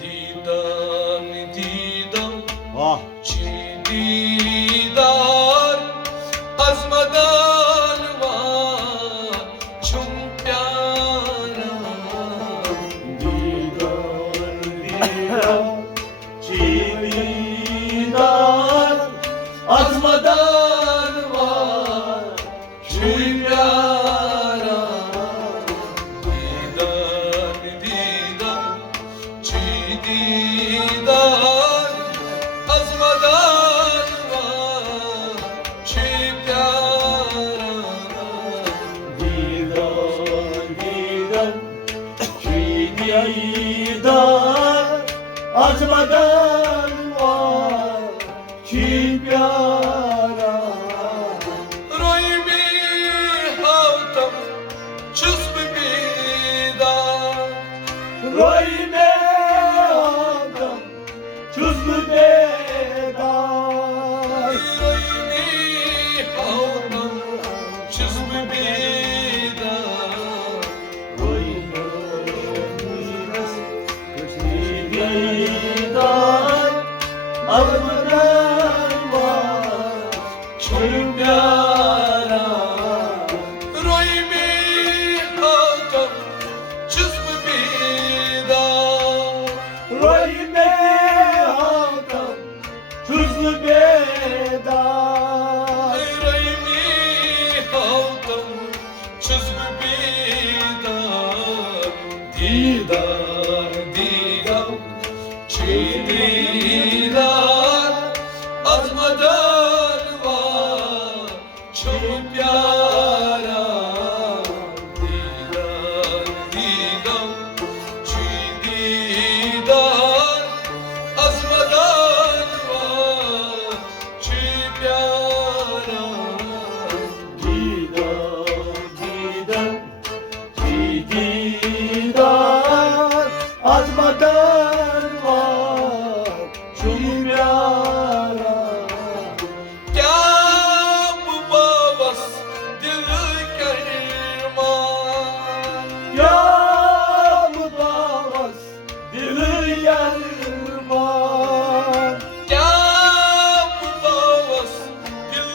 دیدم دیدم Ah. چی دیدار از مدن و چون پیارم Didar didar çiğdar azmadan var çuy piyaram Didam didam çi didar azmadan var çuy piyaram Didar didar çiğdar azmadan var ki pyara. روی می هاتم چسب بیدار Roy me adam çözlü bedar. روی می هاتم چسب بیدار Roy me didar azmadan var çuy piyaram روی می هاتم چسب بیدار Roy me adam çözlü bedar. روی می هاتم چسب بیدار دیدار دیدم چی دیدار azmadan var çok piyaram Didar didam çi didar azmadan var çok piyaram Didar didar didar azmadan var şu pyara. क्या मुबावस दिल करमान Ya mubavas dili yarman. क्या मुबावस दिल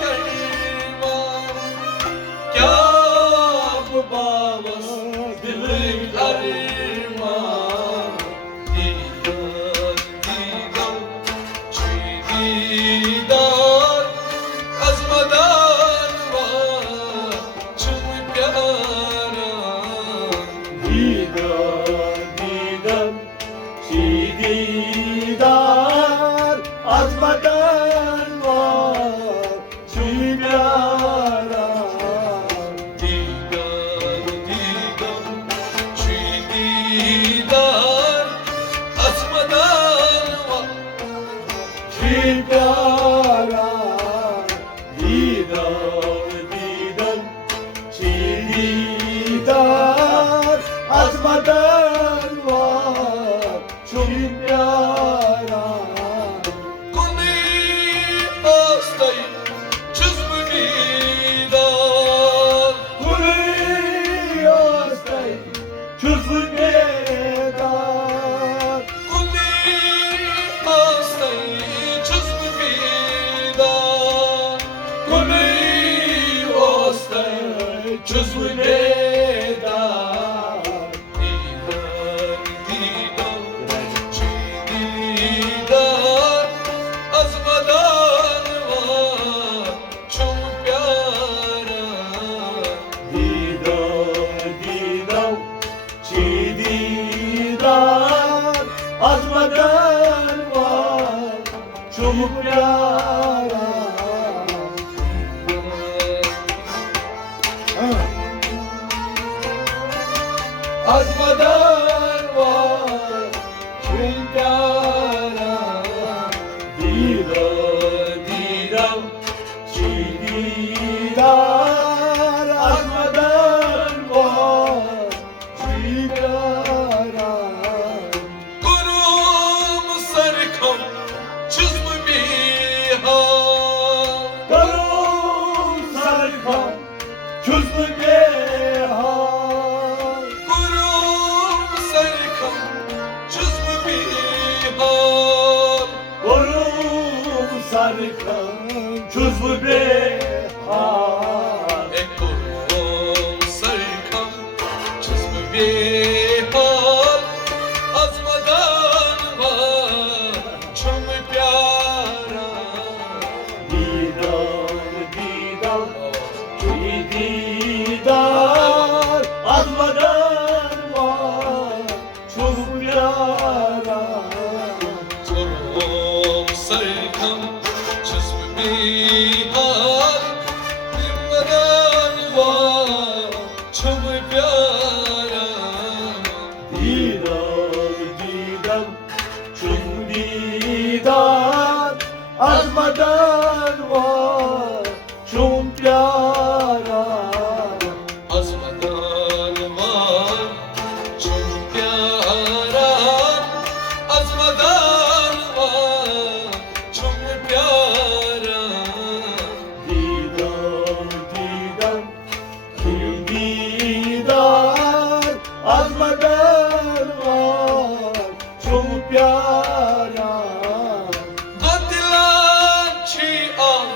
करमान क्या मुबावस दिल करमान दीदार दीदार çi didar azmadan var çok piyaram Didar didar didar azmadan var şu pyara. Didar didam çi didar azmadan var Şu pyara. Didar didar didar azmadan var şu pyara. Kuni astay çizmi bidar Kuruyostay çözlü bedar. Kuni astay çizmi bidar Kuni astay çizmi bidar Didar didam çi didar azmadan var çok piyaram Didar didar çiğdidar azmadan var çubuk yara. azmadan var çok piyaram Didar didam çiğdidar azmadan var çubuk yara. Kurum sarkam çizmi bihar Karun sarkan çözlü behar. Kurum sarkam sarkam çuzbu behar Ekolum sarkam çizmi behar azmadan var çok pyara Didar didar çuyi didar azmadan var çok yara Ekolum sarkam çizmi behar azmadan var çok pyara Didar didar çuyi didar azmadan var çok yara azmadan var çok pyara azmadan var çok pyara Didar didar çuyi didar azmadan var çok yara Dodilan çi an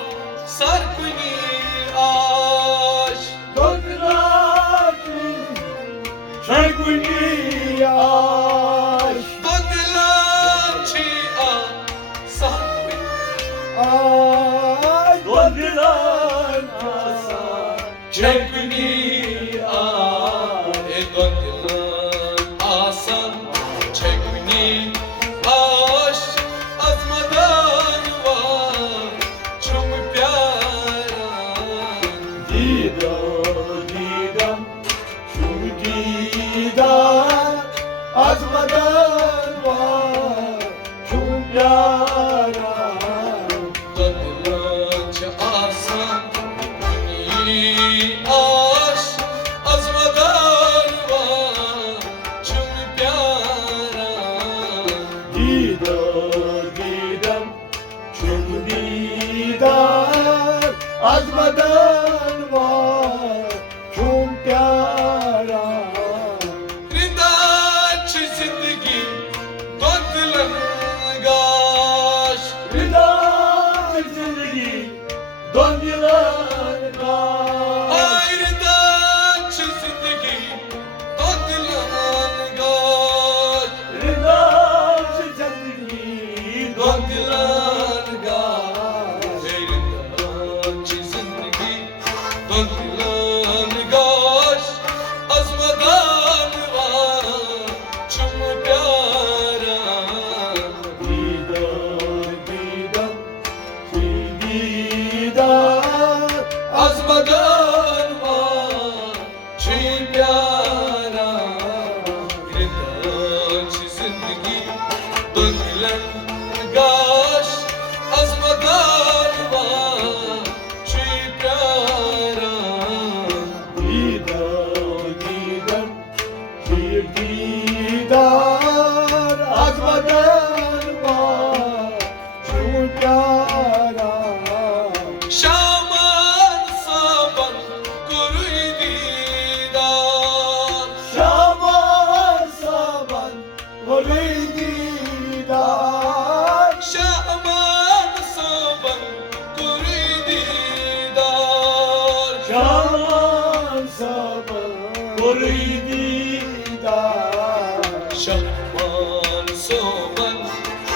sarpni aş Dodilaki şarkuni aş Dodilan çi an sarpni ay Dodilan asa çekni an dodilan asan çekni aş azmadan var çok pyara Didar didar şu didar azmadan var çok yara Dodilanca asan ni aş azmadan var çok pyara Didar didar çok didar azmadan var çok yara Rinda çi zindagi dodilan gaş Rida zindagi dondilan gaş Ay rinda çi zindagi dodilan gaş Rida zindagi dondilan gaş Rinda çi zindagi dodilan gaş azmadan var çok pyara Didar didar didar azmadan var çok pyara Rinda çi zindagi dodilan gaş azmadan var çok pyara Didar didar didar azmadan var çok yara Şaman saban kuruy didar Şaban saban orayı didar Şaman saban kuruy didar Şaban saban orayı didar Şaman saban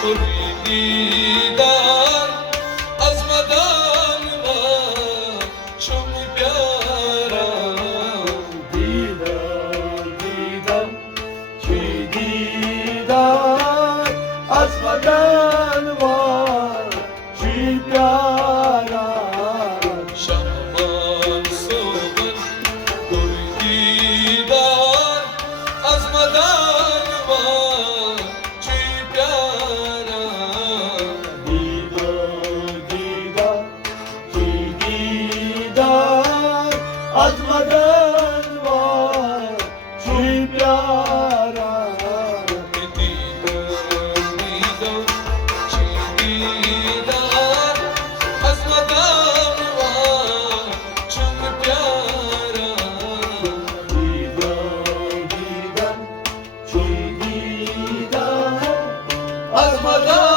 kuruy didar azmadan var çok pyara Didar didar didar azmadan var şu pyara Şaman saban kuruy didar azmadan var çok pyara Didar didar didar azmadan var şu pyara Azmadan